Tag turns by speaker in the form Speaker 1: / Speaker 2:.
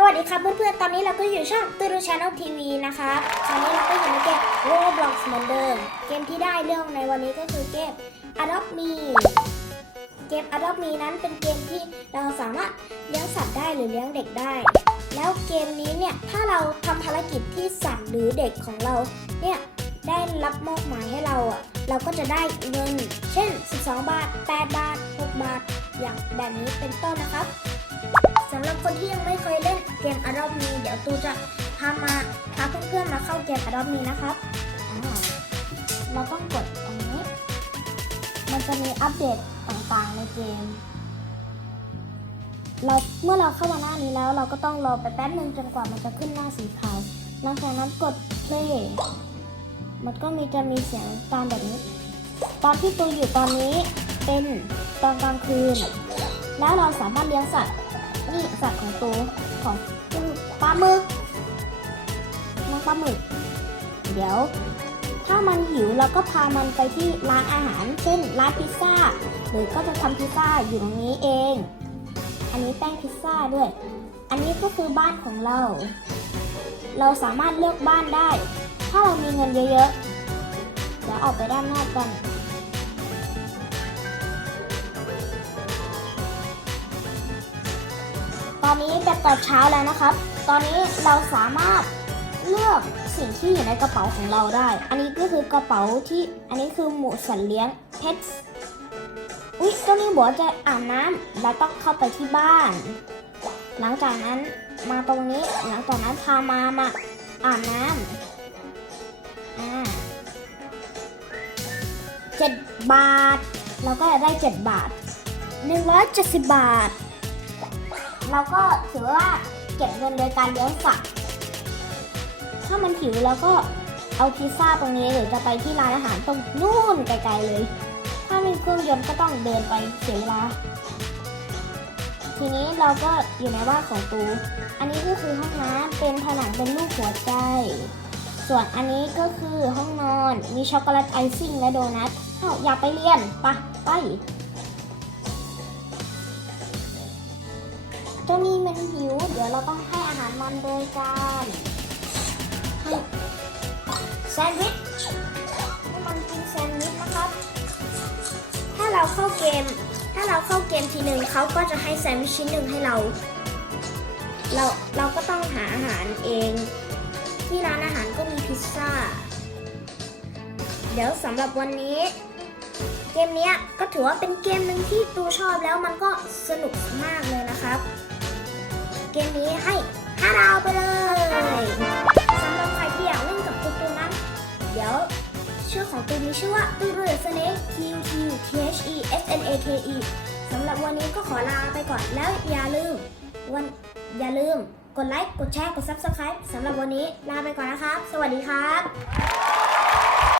Speaker 1: สวัสดีครับเพื่อนๆ ตอนนี้เราก็อยู่ช่องตูรูชาแนลทีวีนะครับตอนนี้เราก็อยู่ในเกม Roblox เหมือนเดิม เกมที่ได้เรื่องในวันนี้ก็คือเกม Adopt Me เกม Adopt Me นั้นเป็นเกมที่เราสามารถเลี้ยงสัตว์ได้หรือเลี้ยงเด็กได้ แล้วเกมนี้เนี่ย ถ้าเราทำภารกิจที่สัตว์หรือเด็กของเราเนี่ยได้รับมอบหมายให้เราอะ เราก็จะได้เงิน เช่น 12 บาท 8 บาท 6 บาท อย่างแบบนี้เป็นต้นนะครับ สำหรับคนที่ยังไม่เคยเล่นเกม Adopt Me เดี๋ยวตูจะพามาพาเพื่อนๆมาเข้าเกม Adopt Me นะครับเราต้องกดตรงนี้ มันจะมีอัปเดตต่างๆในเกม เราเมื่อเราเข้ามาหน้านี้แล้วเราก็ต้องรอไปแป๊บนึงจนกว่ามันจะขึ้นหน้าสีขาวหลังจากนั้นกด play มันก็มีจะมีเสียงตามแบบนี้ ตอนที่ตูอยู่ตอนนี้เป็นตอนกลางคืน แล้วเราสามารถเลี้ยงสัตว์ นี่สัตว์ของตัวของปลาหมึกน้องปลาหมึก เดี๋ยว ถ้ามันหิวเราก็พามันไปที่ร้านอาหาร เช่นร้านพิซซ่า หรือก็จะทำพิซซ่าอยู่ตรงนี้เอง อันนี้แป้งพิซซ่าด้วย อันนี้ก็คือบ้านของเรา เราสามารถเลือกบ้านได้ ถ้าเรามีเงินเยอะๆเดี๋ยวออกไปด้านนอกกัน อนนี้เป็นตอนเช้าแล้วนะครับ ตอนนี้เราสามารถเลือกสิ่งที่อยู่ในกระเป๋าของเราได้ อันนี้ก็คือกระเป๋าที่ อันนี้คือหมูสัตว์เลี้ยง pets อุ๊ยเจ้านี่บอกว่าจะอาบน้ำเราต้องเข้าไปที่บ้าน หลังจากนั้นมาตรงนี้ หลังจากนั้นพามามาอาบน้ำอ่าเจ็ดบาท เราก็จะได้เจ็ดบาทหนึ่งร้อยเจ็ดสิบบาท เราก็ถือว่าเก็บเงินโดยการเลี้ยงสัตว์ถ้ามันหิวเราก็เอาพิซซ่าตรงนี้หรือจะไปที่ร้านอาหารตรงนู่นไกลๆเลย ถ้ามีเครื่องยนต์ก็ต้องเดินไปเสียเวลา ทีนี้เราก็อยู่ในบ้านของตู อันนี้ก็คือห้องน้ำเป็นผนังเป็นรูปหัวใจ ส่วนอันนี้ก็คือห้องนอน มีช็อกโกแลตไอซิ่งและโดนัทอ้าวอยากไปเรียนปะไป มันหิว เดี๋ยวเราต้องให้อาหารมันโดยการให้แซนด์วิชให้มันกินแซนด์วิชนะครับ ถ้าเราเข้าเกม ถ้าเราเข้าเกมทีหนึ่งเขาก็จะให้แซนด์วิชชิ้นหนึ่งให้เรา เราเราก็ต้องหาอาหารเอง ที่ร้านอาหารก็มีพิซซ่า เดี๋ยวสำหรับวันนี้เกมนี้ก็ถือว่าเป็นเกมหนึ่งที่ตูชอบแล้วมันก็สนุกมากเลยนะครับ มนี้ให้5ดาวไปเลยสำหรับใครที่อยากเล่นกับตูตูนั้น เดี๋ยวชื่อของตูมีชื่อว่าตูรูสเนก T U T T H E S N A K E สำหรับวันนี้ก็ขอลาไปก่อนแล้วอย่าลืมวันอย่าลืมกดไลค์ กดแชร์ กด Subscribe สำหรับวันนี้ลาไปก่อนนะครับ สวัสดีครับ